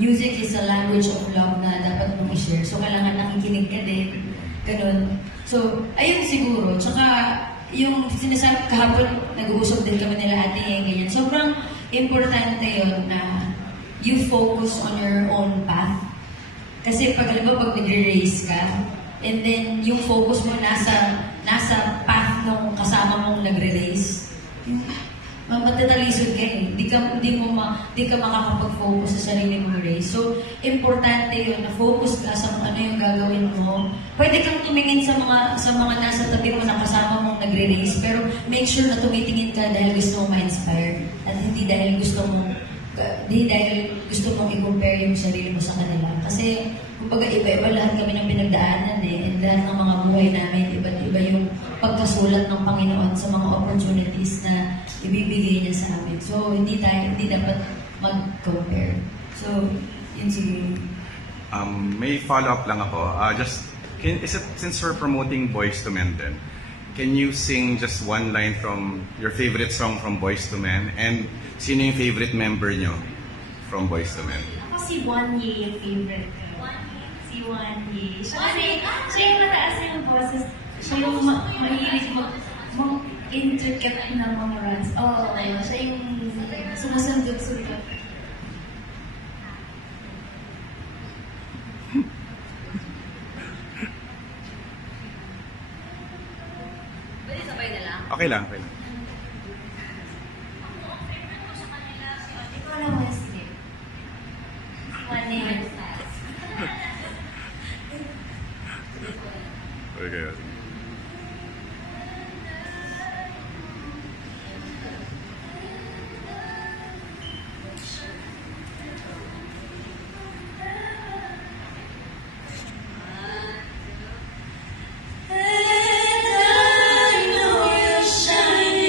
Music is a language of love na dapat mong i-share. So, kailangan nakikinig ka din. Ganun. So, ayun siguro. Tsaka, yung sinasabi kahapon, nag-uusap din kami nila ate ganyan. Sobrang importante yun na you focus on your own path. Kasi pag nagre-race ka, and then yung focus mo nasa path ng kasama mong nagre-race, matatalisod ka eh. Di ka makakapag-focus sa sarili mong race. So, importante yun na focus ka sa ano yung gagawin mo. Pwede kang tumingin sa mga nasa tabi mo na kasama mong nagre-race, pero make sure na tumitingin ka dahil gusto mong ma-inspire at hindi dahil gusto mong i-compare yung sarili mo sa kanila. Kasi, kumbaga, iba-iba lahat kami ng pinagdaanan eh. And lahat ng mga buhay namin, iba-iba yung pagkasulat ng Panginoon sa mga opportunities na ibibigay niya sa amin. So, hindi dapat mag-compare. So, yun siguro. May follow-up lang ako. Since we're promoting Boyz II Men then, can you sing just one line from your favorite song from Boyz II Men? And sino yung favorite member nyo from Boyz II Men? Ako si Wanye yung favorite ko. Si Wanye. Siya yung mataas yung boses. Siya yung mahilig intricate na mga runs. Siya yung sumasundot-sundot. Pwede sabay na lang? Okay lang. Ikaw lang Wesley. Wanye. Okay. And I know you'll shine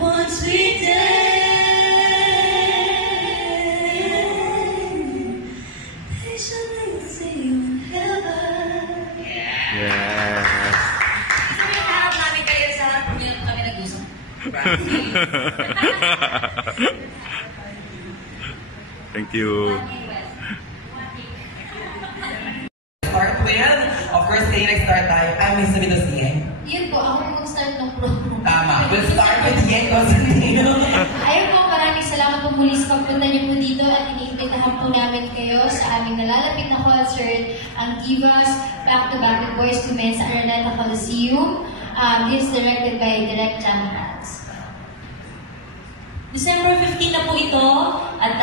once we dance, patiently we'll see you in heaven. Yes. Sabi yung harap namin kayo sa harap niyo kami nag-usap. Thank you. Start with, of course, kayo nag-start tayo. May sabi na siya. Yun po, ako mag-start ng program. Tama. We'll start with Yen Constantino. Ayun po, maraming salamat po muli sa pagpunta niyo po dito at iniimbitahan po namin kayo sa aming nalalapit na concert, ang Divas Back to Back with Boys to Men sa Araneta Coliseum. This is directed by Direct Jam Hands. December 15 na po ito at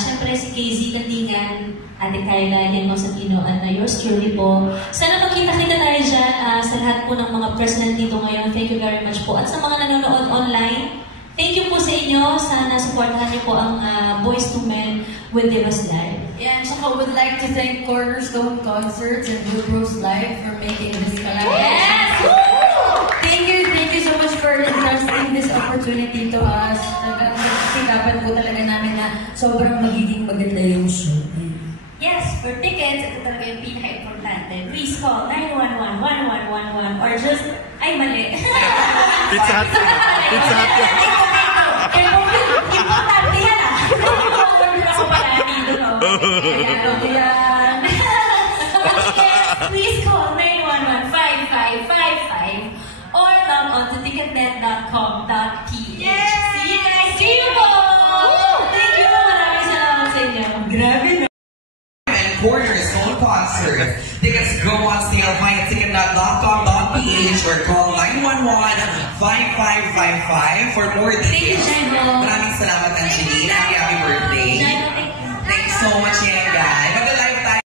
syempre si KZ Landingan, Ate Carla, Yen Constantino at yours truly po. Sana magkita-kita tayo dyan sa lahat po ng mga present dito ngayon. Thank you very much po. At sa mga nanonood online, thank you po sa inyo. Sana supportahan niyo po ang Boys to Men with Divas Live. Yeah, and saka would like to thank Cornerstone Concerts and Blue Rose Live for making this collaboration. Yes! Woo! Thank you so much for entrusting this opportunity to us. Sikapan po talaga namin na sobrang magiging maganda yung show. Yes, for tickets, ito talaga yung pinaka-importante. Please call 911-1111 or just, ay mali. Pizza Hut. Pizza Hut. Importante yan ah. Ako pala dito, no? Ayan. Yes, please call 911-5555 or log on to ticketnet.com.ph. Yes! See you guys! See you po! Thank you po. Maraming salamat sa inyo. Grabe na. Cornerstone Concert. Tickets go on sale via ticketnet.com.ph or call 911-5555 for more details. Maraming salamat, Angeline. Happy birthday. Thanks so much, Yen, guys. Mag-live tayo.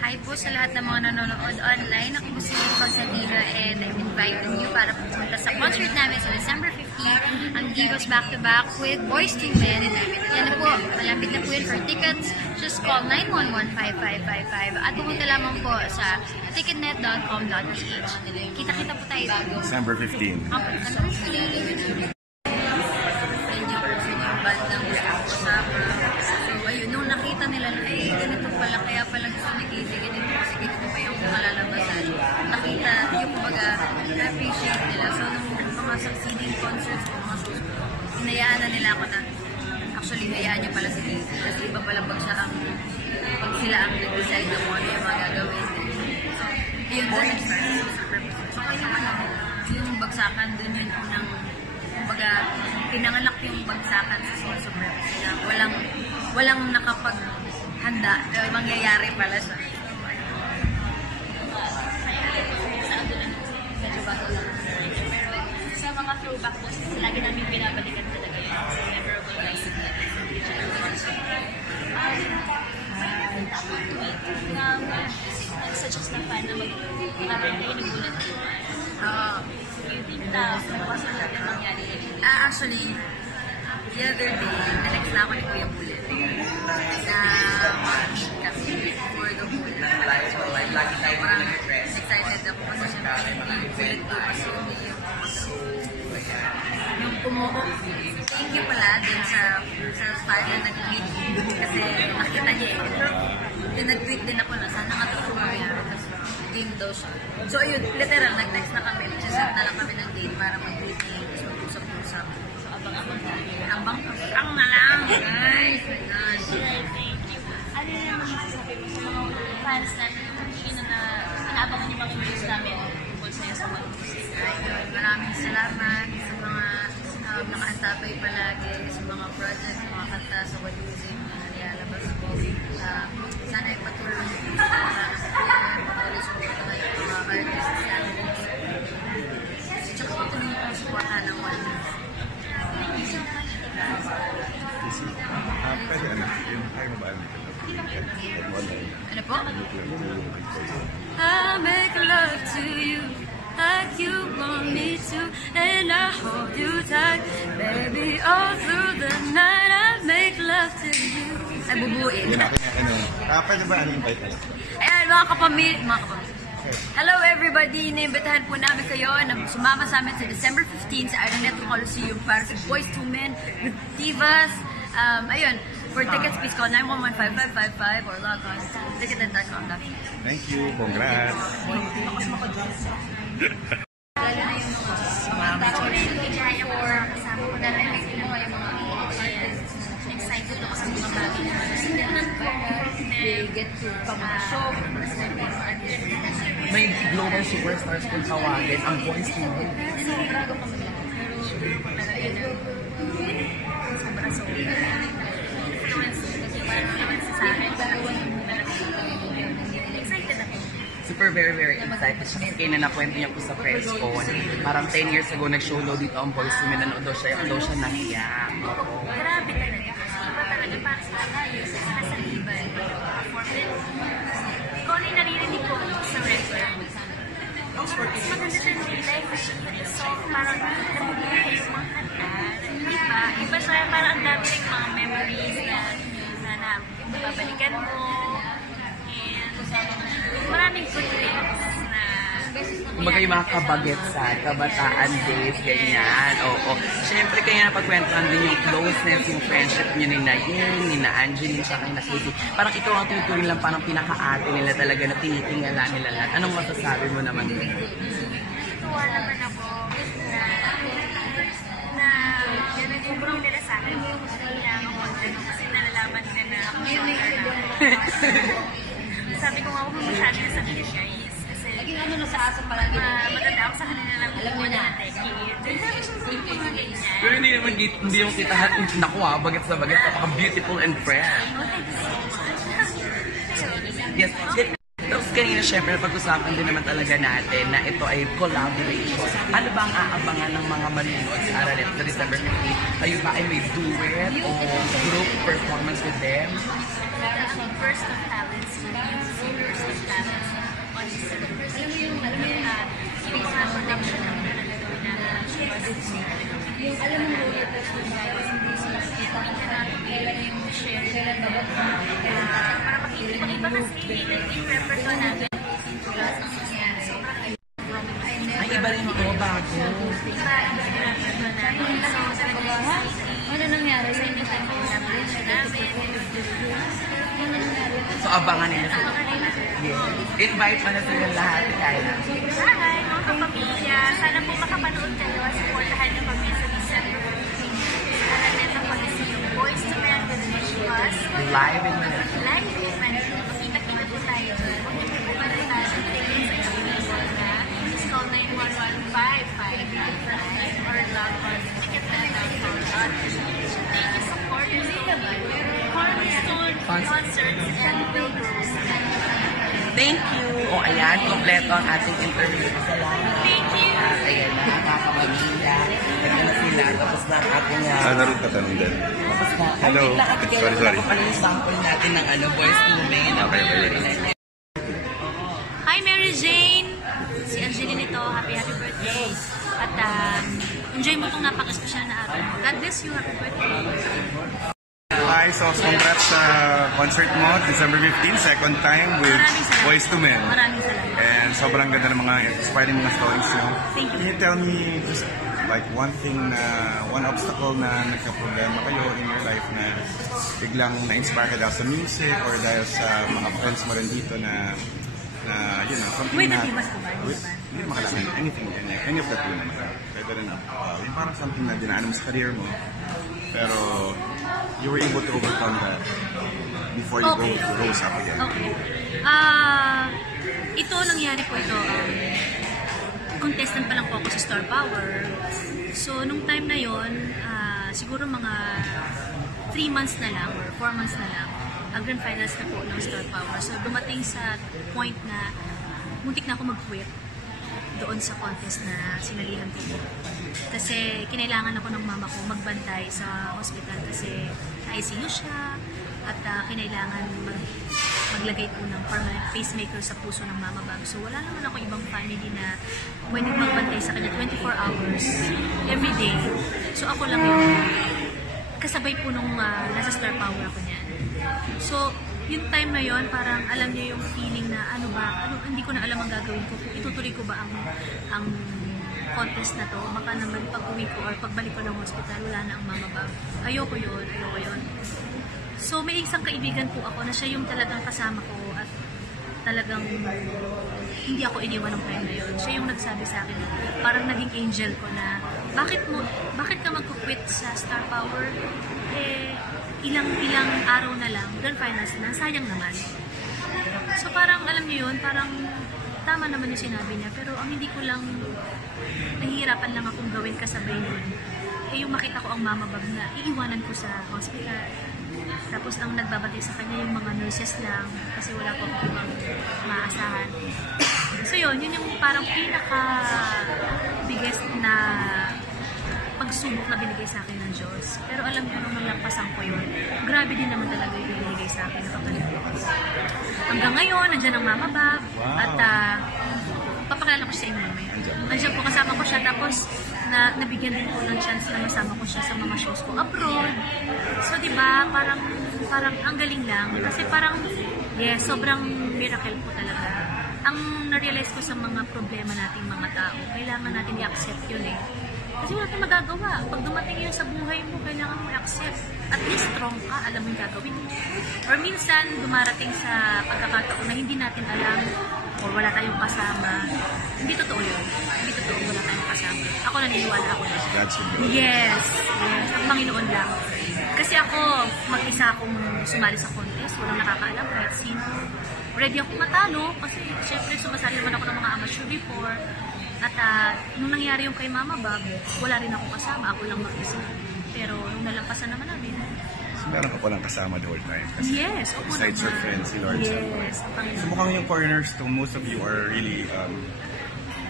Hi po sa lahat ng mga nanonood online. Ako po si Yen Constantino and I'm inviting you para pumunta sa concert namin sa December 15, ang Divas Back to Back with Boys to Men. Yan na po, malapit na po yun for tickets. Just call 911-5555 at pumunta lamang po sa ticketnet.com.ph. Kita-kita po tayo. December 15. December 15. Medyo kasi yung bandang gusto ko kasama. So, ayun, nung nakita nila na, ganito pala, kaya pala gusto ni Casey, ganito kasi ganito pa yung kalalabasan. Nakita, yung kumbaga, na-appreciate nila. So, nung mga succeeding concerts, mga shows, hinayaan na nila ako na, actually, hayaan niyo pala si Casey. Kasi iba pala pag sila ang nag-decide na kung ano yung mga gagawin. So, yun doon nag-start. So, kaya naman yung bagsakan doon yun unang, kumbaga, pinanganak yung bagsakan sa Soul Supremacy na walang nakapaghanda na mangyayari pala siya. Medyo bago lang. Pero sa mga throwback po, lagi namin binabalikan talaga yung memorable night nag-suggest na fan na mag-happen kayo ng Bullet. You think na nagpasa natin mangyari? Actually, the other day, na-text na ako ni Kuya Bullet na kasi for the Bullet. So, parang excited ako kasi siyempre yung Bullet ko kasi yung kumuha. Thank you pala din sa fan na nag-tweet kasi nakita niya eh. Nag-tweet din ako na sana nga ito mangyari kasi game daw siya. So ayun, literal, nag-text na kami. Nag-set na lang kami ng date para mag-meeting. So usap-usap. So abang-abang na. Abang-abang na lang. Guys, my gosh. Thank you. Ano yung masasabi mo sa mga fans natin? Yun na inaabangan yung mga news namin tungkol sa'yo sa mga music. Ayun, maraming salamat sa mga nakaantabay palagi sa mga projects, mga kanta sa What Music na nilalabas ko. Sana ipatuloy para patuloy suporta kayo mga artists natin. Tsaka patuloy yung suporta ng One Music. Pwede ano, yung kaya mo ba ano po? I make love to you like you want me to, and I hold you tight, baby, all through the night. I make love to you. Ay, bubuin. Yun ako yung ano. Pwede ba ano invite na? Ayan, mga kapamilya. Hello everybody! Naimbitahan po namin kayo na sumama sa amin sa December 15 sa Araneta Coliseum para sa Boys to Men with Divas. Ayun, for tickets please call 911-5555 or log on to ticketed.com. Thank you. Congrats. Lalo na yung mga tao na yung enjoy for kasama ko na rin yung mga artists. Excited ako sa mga bagay na they get to pag-show. May global superstars kung tawagin ang Boys to Men. Sobrang ako kami. Pero yun na. Sobrang influence kasi parang influence sa akin. Excited ako. Super very excited siya. Kaya na nakwento niya po sa press ko. Parang 10 years ago nag-show daw dito ang Boys to Men. Nanood daw siya nahiyak. Grabe talaga. Iba talaga para sa tayo. Sa kasaliban. Ikaw na yung naririnig ko sa record. Mas maganda din yung life. So, parang nabubuhay yung mga kanta. Iba siya. Parang ang dami rin mga memories na babalikan mo. And maraming good things na Kumbaga yung mga kabagetsan, kabataan days, ganyan. Oo. Siyempre kaya napagkwentuhan din yung closeness, yung friendship niyo ni Nayin, ni na Angeline, tsaka ni na Katie. Parang ito ang tinuturing lang parang pinaka-ate nila talaga na tinitingala nila lahat. Anong masasabi mo naman doon? tuwa naman ako na ganun sobrang nila sa akin yung kailangan ko kasi nalalaman nila na ako sabi ko nga huwag mo masyado na sa akin guys kasi matanda ako sa kanila lang alam mo na Pero hindi yung kitahan, naku bagat sa bagat, napaka-beautiful and fresh. Yes, tapos kanina syempre pag-usapan din naman talaga natin na ito ay collaboration. Ano ba ang aabangan ng mga manunood sa Araneta sa December 15? Kayo ba ay may duet o group performance with them? First of talents, first of talents on December. Alam mo yung hindi ko nga production ng nagagawin na alam mo yung hindi ka natin yung share para makikita iba kasi yung repertoire natin Ay, iba rin ito, bago. Ano nangyari? So, hindi tayo collaboration namin. So, abangan nila sila. Yes. Invite mo na sila lahat, Kaya. Hi, mga kapamilya. Sana po makapanood kayo at supportahan niyo kami sa December 15. Araneta Coliseum. Boys to Men with Divas. Live in Manila. Live in Manila. Kita-kita po tayo. Kung hindi po pa rin tayo sa tickets sa Kapitol na please call 911-5555 or log on ticket.com. Thank you, supporters. Cornerstone Concerts and Pilgrims. Thank you. O ayan, kompleto ang ating interview. Salamat. Thank you. Ayan na, mga kapamilya. Ito na sila. Tapos na ang ating... naroon ka tanong din. Tapos na. Hello. Sorry. Ako pala yung sample natin ng Boys to Men. Okay. Hi Mary Jane! Si Angeline ito. Happy birthday! At enjoy mo itong napaka-special na araw. God bless you. Happy birthday! Hi, so congrats sa concert mo, December 15, second time with Boys to Men. Maraming salamat. And sobrang ganda ng mga inspiring mga stories nyo. Thank you. Can you tell me just like one thing one obstacle na nagka-problema kayo in your life na biglang na-inspire ka dahil sa music or dahil sa mga friends mo rin dito na you know, something Wait, na... Divas ko ba? Hindi mo kailangan anything, any of the two naman. Pwede rin, yung parang something na dinaanan mo sa career mo, pero you were able to overcome that before you rose up again. Okay. Ito nangyari po ito. Contestant pa lang po ako sa Star Power. So, nung time na yon, siguro mga 3 months na lang or 4 months na lang, grand finals na po ng Star Power. So, dumating sa point na muntik na ako mag-quit doon sa contest na sinalihan ko. Kasi kinailangan ako ng mama ko magbantay sa hospital kasi na-ICU siya at kinailangan maglagay po ng permanent pacemaker sa puso ng mama bag. So wala naman ako ibang family na pwedeng magbantay sa kanya 24 hours every day. So ako lang yun. Kasabay po nung nasa Star Power ako niyan. So yung time na yon parang alam niya yung feeling na hindi ko na alam ang gagawin ko. Itutuloy ko ba ang contest na to? Baka naman pag-uwi ko or pagbalik ko ng hospital, wala na ang mama ba. Ayoko yun. So may isang kaibigan po ako na siya yung talagang kasama ko at talagang hindi ako iniwan ng time na yun. Siya yung nagsabi sa akin, parang naging angel ko na, bakit ka mag-quit sa Star Power? Ilang araw na lang, grand finals na, sayang naman. So parang alam niyo yun, parang tama naman yung sinabi niya, pero ang hindi ko lang, nahihirapan lang akong gawin kasabay nun. Yung makita ko ang mama bag na iiwanan ko sa hospital. Tapos ang nagbabatay sa kanya yung mga nurses lang kasi wala po akong ibang maasahan. So yun yung parang pinaka-biggest na pagsubok na binigay sa akin ng Diyos. Pero alam ko nung nalampasan ko yun, grabe din naman talaga yung binigay sa akin na kapatid ko. Hanggang ngayon, nandiyan ang mama bag. Wow. At papakilala ko siya sa inyo mamaya. Nandiyan po kasama ko siya. Tapos nabigyan din po ng chance na masama ko siya sa mga shows ko abroad. So diba, parang ang galing lang. Kasi parang, yes, sobrang miracle po talaga. Ang na-realize ko sa mga problema nating mga tao, kailangan natin i-accept yun eh. Kasi wala tayong magagawa. Pag dumating yun sa buhay mo, kailangan mo i-accept. At least strong ka, alam mo yung gagawin mo. Or minsan, dumarating sa pagkakataon na hindi natin alam o wala tayong kasama. Hindi totoo yun. Hindi totoo wala tayong kasama. Ako naniniwala ako na. Yes. Ang Panginoon lang. Kasi ako, mag-isa akong sumali sa contest. Walang nakakaalam kahit sino. Ready akong matalo kasi syempre sumasali naman ako ng mga amateur before. At nung nangyari yung kay Mama Bag, wala rin ako kasama. Ako lang mag-isa. Pero nung nalampasan naman namin. So meron ka palang kasama the whole time? Kasi yes. besides your friends, si Lord. Yes. So mukhang yung foreigners to most of you are really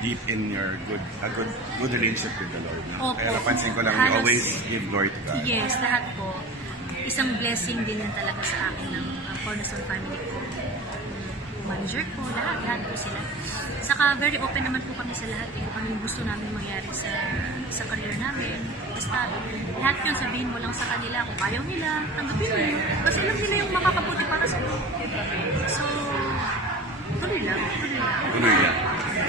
deep in your good relationship with the Lord. No? Kaya napansin ko lang, you always give glory to God. Yes, lahat po. Isang blessing din yan talaga sa akin ng Cornerstone family ko. Manager ko, lahat po sila. Saka very open naman po kami sa lahat. Kung ano yung gusto namin mangyari sa career namin. Basta lahat yun sabihin mo lang sa kanila. Kung ayaw nila, tanggapin mo. Kasi alam nila yung makakabuti para sa iyo. So, tuloy lang.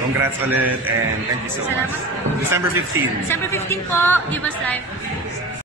Congrats ulit and thank you so much. December 15. December 15 po, Divas Live.